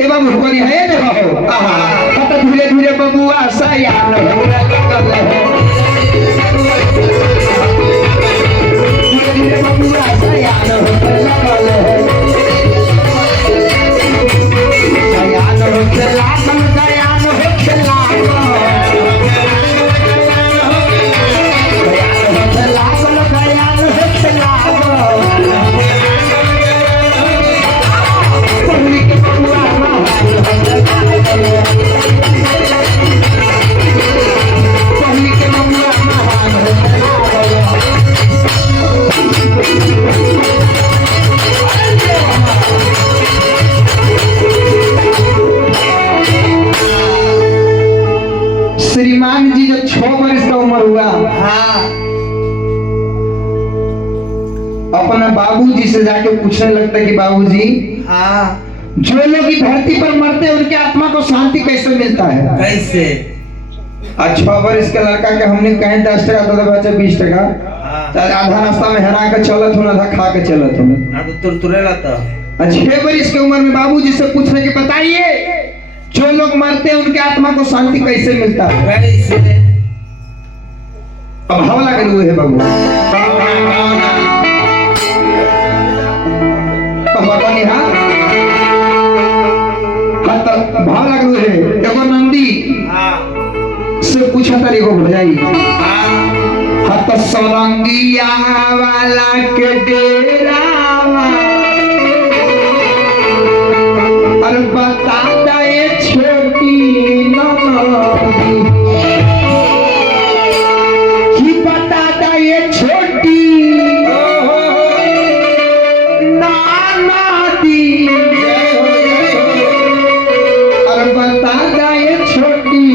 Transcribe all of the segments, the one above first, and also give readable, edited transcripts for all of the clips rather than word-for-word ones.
ए बाबू कोनी है दे बाबू आहा तो धीरे धीरे बबुआ सयान हो लगल है धीरे धीरे बबुआ सयान हो लगल है सयान हो खेला सयान हो खेला श्रीमान जी जब 6 वर्ष का उम्र हुआ हाँ अपना बाबूजी से जाके पूछने लगता कि बाबूजी हाँ जो लोग की धरती पर मरते हैं उनके आत्मा को शांति कैसे मिलता है कैसे 6 वर्ष के लड़का के हमने कहीं 10 टका तो बच्चे 20 टका आधा नाश्ता में हरा के चलत हो आधा खा के चलत हो ना तो तुरतुरे रहता 6 वर्ष की उम्र में बाबूजी से पूछने के बताइए जो लोग मरते हैं उनके आत्मा को शांति कैसे मिलता है कैसे अब हवा लगे हुए है बाबू भाव लगे हुए है एगो नंदी से पूछा था एगो भजाई हत सोरंगिया वाला के डेरा अरे बता दे छोटी नंदी ही बता दे छोटी नादी अरे बता दे छोटी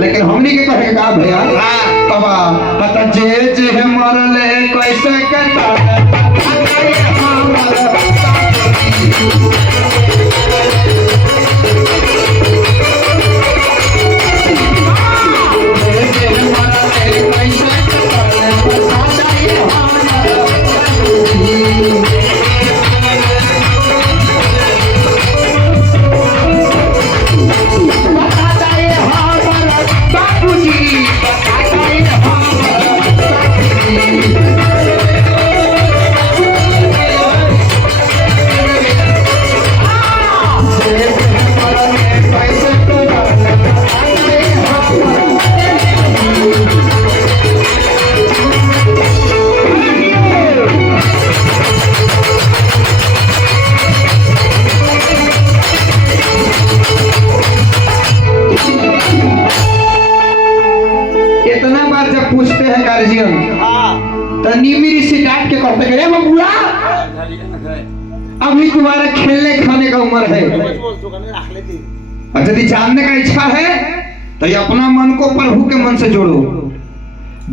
लेकिन हमनी के कहे का भैया बाबा पता जे मरले कैसे करता पूछते हैं गार्जियन तो नीमिरी से डांट के कहते हैं बबुआ अभी तुम्हारा खेलने खाने का उम्र है और यदि जानने का इच्छा है तो ये अपना मन को प्रभु के मन से जोड़ो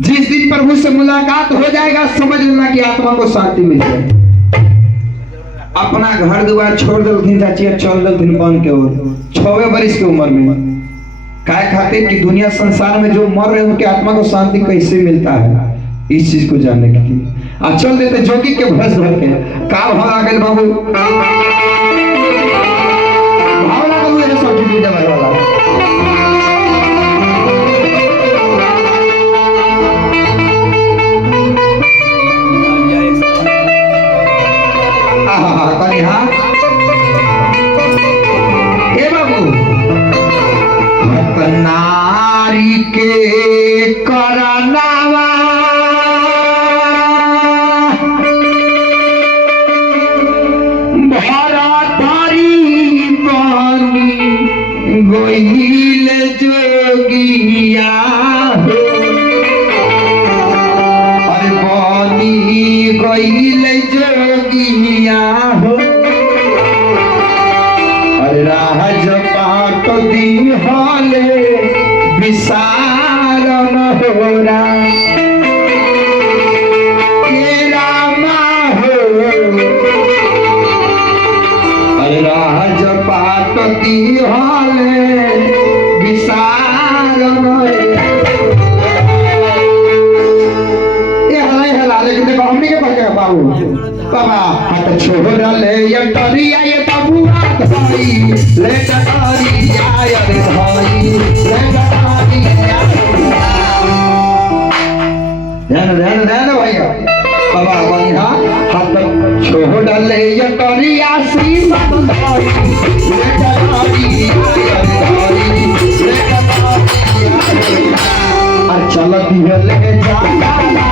जिस दिन प्रभु से मुलाकात हो जाएगा समझ लेना कि आत्मा को शांति मिल जाए अपना घर द्वार छोड़ दलथिन चाची चल दलथिन बन के ओर 6 वर्ष की उम्र में काय खातिर कि दुनिया संसार में जो मर रहे हैं उनके आत्मा को शांति कैसे मिलता है इस चीज को जानने के लिए चल देते जोगी के भ्रष्ट भर के का भाव आ गए बाबू भाव लगा हुए सब चीज जमा वाला आहा कनी हां ए बाबू नारी के करनावा भरतरी बनी गोहिल जोगिया हो अरे बनी गोहिल जोगिया हो अरे राज पाट दी हाले विसारन होरा रामा हो राज पाटती हाले विसारन ये हला लेकिन देखो हमने के पढ़ के बाबू बाबा हाथ छोड़ ले ये तरिया ये बबुआ भाई ले तरिया ये भाई ले तरिया ध्यान भैया बाबा बनिहा हाथ छोड़ ले ये तरिया श्रीमत भाई ले तरिया ये भाई ले तरिया चलती है ले जाना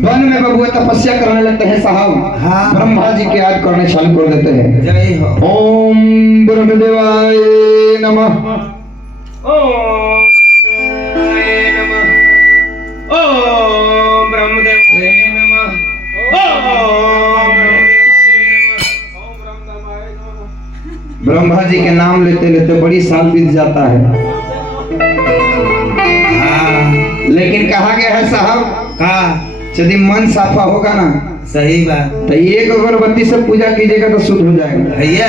वन में बबुआ तपस्या करने लगते हैं साहब। हाँ। ब्रह्मा जी के याद करने चालू कर देते हैं। जय हो। ओम ब्रह्मदेवाय नमः। ओम नमः। ओम ब्रह्मदेवाय नमः। ब्रह्मा जी के नाम लेते लेते बड़ी साल बीत जाता है। हाँ। लेकिन कहा गया है साहब का यदि मन साफा होगा ना, सही बात, तो एक अगरबत्ती से पूजा कीजिएगा तो शुद्ध हो जाएगा भैया।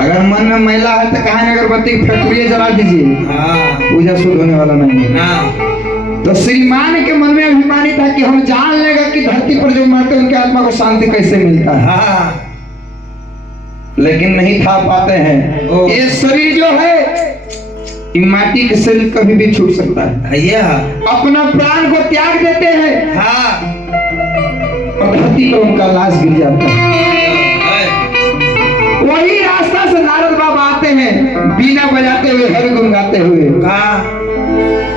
अगर मन में मैला है तो कहा अगरबत्ती की फैक्ट्री जला दीजिए। हाँ। पूजा शुद्ध होने वाला नहीं है। तो श्रीमान के मन में अभिमानी था कि हम जान लेगा कि धरती पर जो मरते उनके आत्मा को शांति कैसे मिलता है। हाँ। लेकिन नहीं था पाते हैं। ये शरीर जो है माटी के शरीर कभी भी छूट सकता है भैया। अपना प्राण को त्याग देते हैं। हाँ। और धरती पर उनका लाश गिर जाता है। वही रास्ता से नारद बाबा आते हैं बीना बजाते हुए हर गुण गाते हुए। हाँ।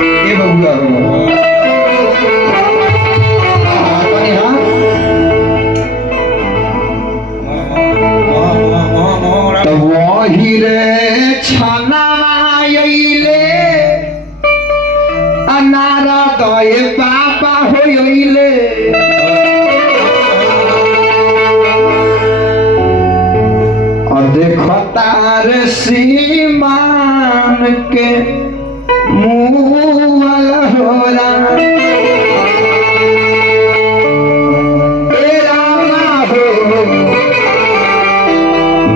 ये बबुआ तो वही रे छाना नारद ये पापा होइले और देखो तार सीमान के मुँह वाला होला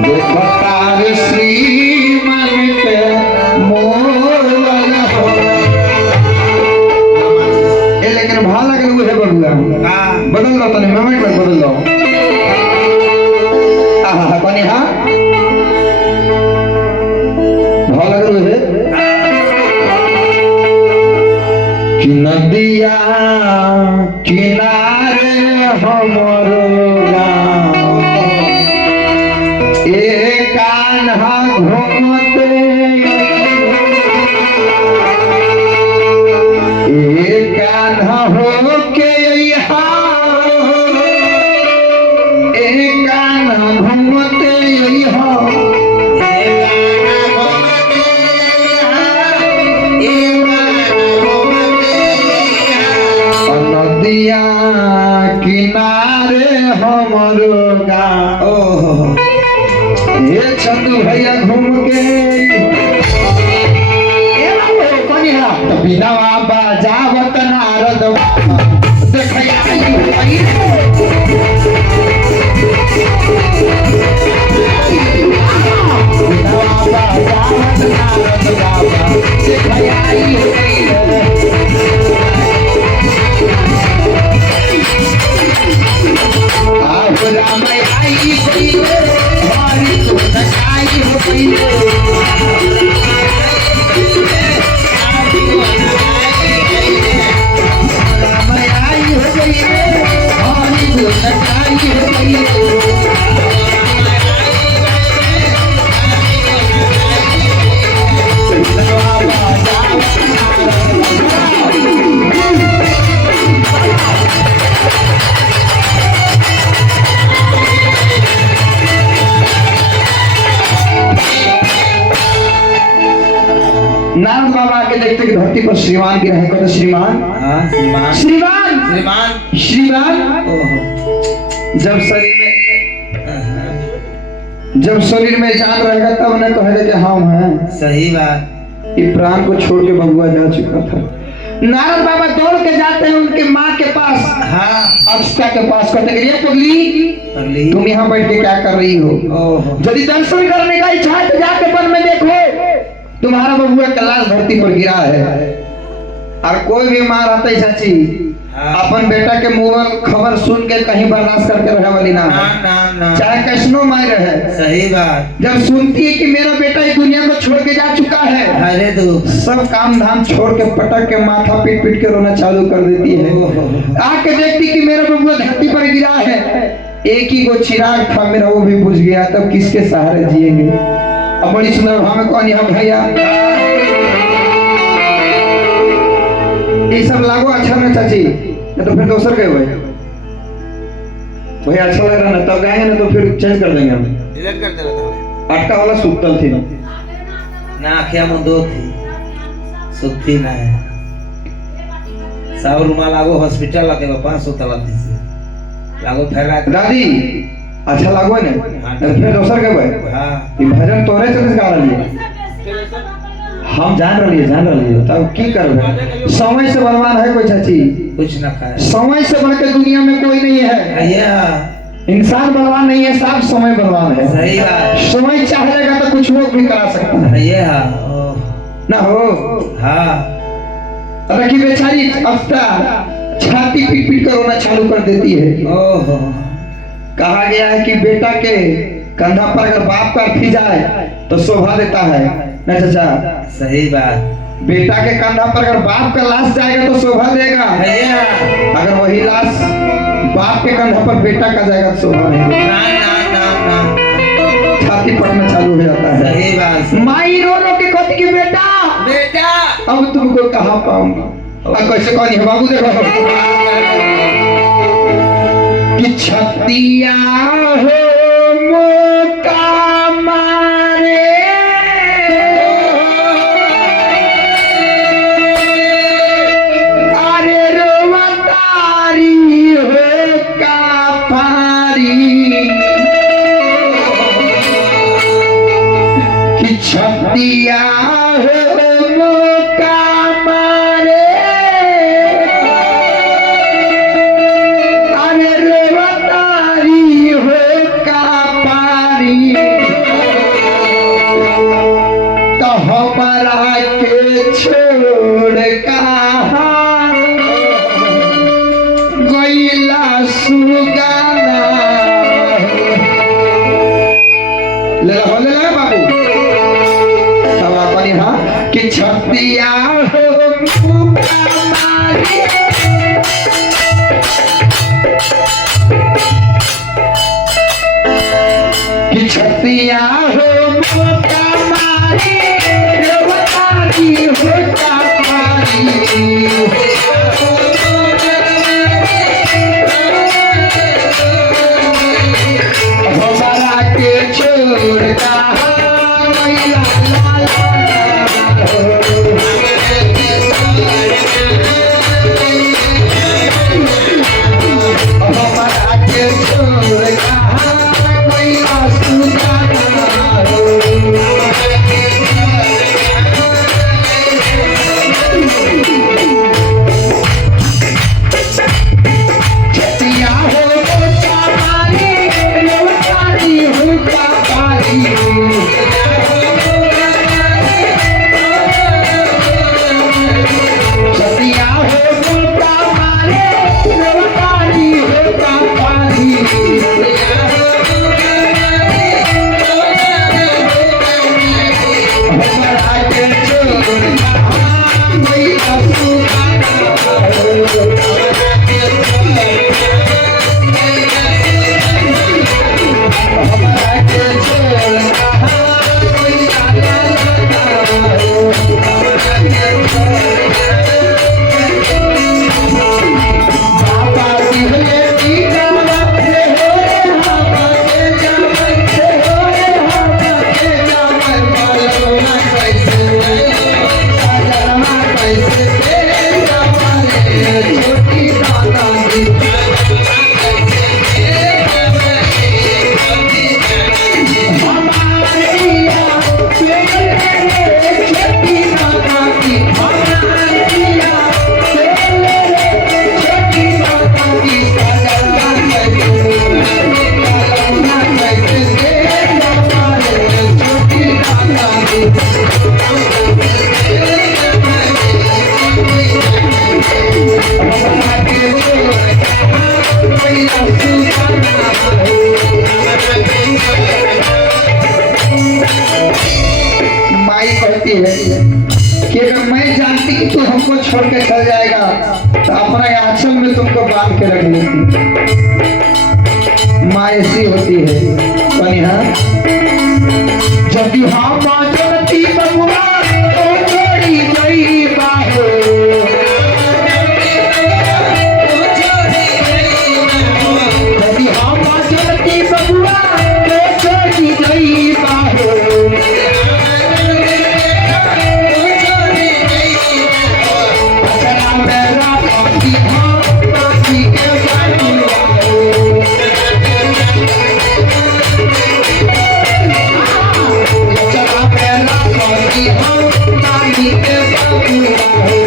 देखो तार सीमान के बदल लो तने मोमेंट में बदल लो। आहा कौन है भाव लग रहा है कि नदिया किनारे हमरो गाँव एक कान्हा घूमते एक कान्हा हो के किनारे हमरो गाँव ये चंदू भैया घूम के तो बिना बजावत नारद देखिया गई हमारी तो नचाई हो गई आई हो गई हमारी तो नचाई हो गई नारद बाबा के देखते कि धरती पर श्रीमान की रहे को श्रीमान श्रीमान श्रीमान श्रीमान श्रीमान जब शरीर में जान रहेगा तब उन्हें कहेगा कि हम हैं। सही बात। ये प्राण को छोड़ के बबुआ जा चुका था। नारद बाबा दौड़ के जाते हैं उनके माँ के पास, हाँ अक्षता के पास, कहते हैं पगली तुम यहाँ बैठ के क्या कर रही हो? यदि दर्शन करने का इच्छा है तो जाके वन में देखो, तुम्हारा बबुआ का लाश धरती पर गिरा है। और कोई भी माँ रहता है चाची अपन बेटा के मुंह खबर सुन के कहीं बर्दाश्त करके रहे वाली ना है, चाहे कैसनो मार रहे। सही बात। जब सुनती है कि मेरा बेटा इस दुनिया को छोड़ के जा चुका है, अरे तो सब काम धाम छोड़ के पटक के माथा पीट पीट के रोना चालू कर देती है। आके देखती कि मेरा बबुआ धरती पर गिरा है, एक ही को चिराग था मेरा वो भी बुझ गया, तब किसके सहारे जिएंगे? अब बड़ी सुंदर भाव में कौन यहाँ भैया ये सब लागो अच्छा ना चाची, तो फिर दोसर गए वही अच्छा लग रहा ना, तब गाएंगे ना तो फिर चेंज कर देंगे हम। डिलीट कर देगा। अटका वाला सुतल थी ना, आँखें में दो थी, सुती ना है। सब रुमाल लागो हॉस्पिटल लाते हो 500 तलाती से लागो फेरा दादी अच्छा लागो ने, तो फिर दोसर गए। हाँ ये भजन तोरे चले गा रही है, हम जान रही है तब की करबे? समय से बलवान है कोई चाची? कुछ ना खाए। समय से बढ़ के दुनिया में कोई नहीं है। इंसान बलवान नहीं है, साफ समय बलवान है। सही बात। समय चाहेगा तो कुछ वो भी करा सकता है ना हो। हाँ अरे की बेचारी अफ्ता छाती पीट पीट कर रोना चालू कर देती है। ओहो। कहा गया है कि बेटा के कंधा पर अगर बाप का अर्थी जाए तो शोभा देता है ना चाचा? सही बात। बेटा के कंधा पर अगर बाप का लाश जाएगा तो शोभा देगा, अगर वही लाश बाप के कंधा पर बेटा का जाएगा तो शोभा नहीं देगा। छाती फटना चालू हो जाता है। सही बात। माई रो रो के कहती कि बेटा बेटा अब तुमको कहाँ पाऊंगा? अब कैसे कौन है बाबू? देखो कि छतिया हो मौका मारे अरे रोवतारी हो का पारी कि छतिया हो मौका मारे छोड़ कहाँ गईला सुगाना। ले ला बाबू तब अपन यहाँ कि छतिया हो कि छतिया हो हमारा के छोड़ कहती है कि अगर मैं जानती कि तू हमको छोड़ के चल जाएगा तो अपना आंचल में तुमको बांध के रख लेती। माँ ऐसी होती है। कन्या जब भी हाँ माँ जनती बबुआ तो छोड़ी गई बाहो, जब भी हाँ माँ जनती बबुआ तो छोड़ी गई बाहो, अचरा मेरा काफी हाँ काफी के बानी बाहो, अचरा मेरा काफी हाँ काफी के बानी बाहो।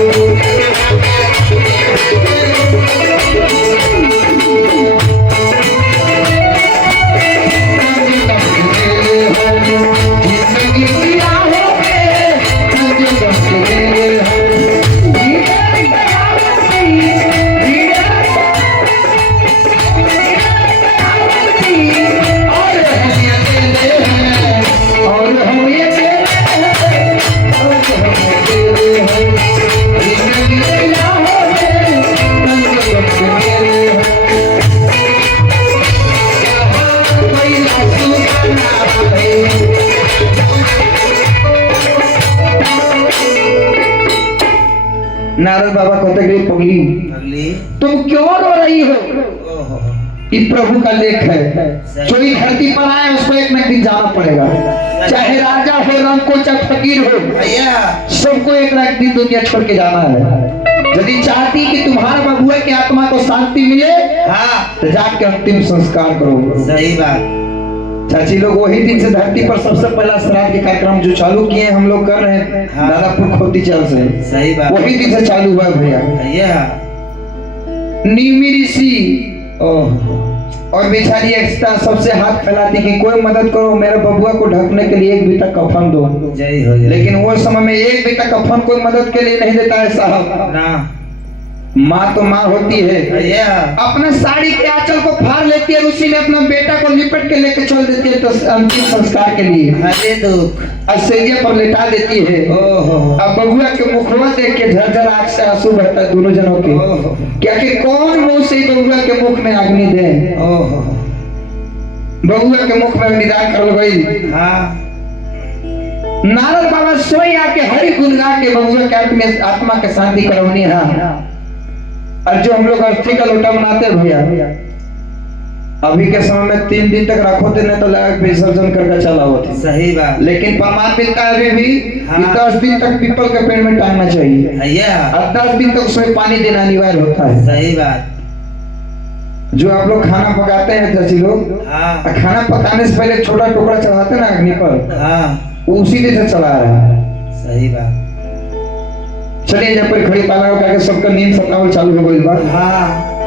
नारद बाबा कहते कि पगली अगली तुम क्यों रो रही हो? ओहो ये प्रभु का लेख है। जो इस धरती पर आए उसको एक न एक दिन जाना पड़ेगा, चाहे राजा हो रंको चाहे फकीर हो, भैया सबको एक न एक दिन दुनिया छोड़ के जाना है। यदि चाहती कि तुम्हारे बबुआ की आत्मा को शांति मिले हाँ तो जाके अंतिम संस्कार करो। सही बात। चाची लोग वही दिन से धरती पर सबसे पहला श्राद्ध के कार्यक्रम जो चालू किए हैं हम लोग कर रहे हैं हाँ। दादापुर खोती चल से, सही बात। वही दिन से चालू हुआ है भैया। भैया नीमी ऋषि ओहो और बेचारी एकता सबसे हाथ फैलाती कि कोई मदद करो, मेरे बबुआ को ढकने के लिए एक बीता कफन दो। जय हो जय। लेकिन वो समय में एक बीता कफन कोई मदद के लिए नहीं देता है साहब। ना माँ तो माँ होती है, भैया अपने साड़ी के आंचल को फाड़ लेती है, उसी में अपना बेटा को लिपट के लेके चल देती है तो अंतिम संस्कार के लिए हरे दुख असैया पर लेटा देती है। ओहो अब बबुआ के मुखवा देख के झरझर आंख से आंसू बहता है दोनों जनों के। ओहो क्या कि कौन मुंह से बबुआ के मुख में अग्नि दे। ओहो बबुआ के मुख में अग्निदान कर गई। हाँ नारद बाबा सोई आके हरि गुण गा के बबुआ के आत्मा के शांति करवनी है। और जो हम लोग अस्थि का लोटा बनाते हैं भैया, अभी के समय में 3 दिन तक रखो थे, नहीं तो लगा विसर्जन करके चला होता। सही बात। लेकिन प्रमाण मिलता है अभी भी हाँ। 10 दिन तक पीपल के पेड़ में टांगना चाहिए भैया और 10 दिन तक उसमें पानी देना अनिवार्य होता है। सही बात। जो आप लोग खाना पकाते हैं चाची लोग, हाँ खाना पकाने से पहले छोटा टुकड़ा चढ़ाते हैं ना अग्नि पर, हाँ वो उसी दिन से चला रहा है। सही बात। चलिए जब पर खड़ी पाला करके सबका नींद सतावल चालू हो गई बात। हाँ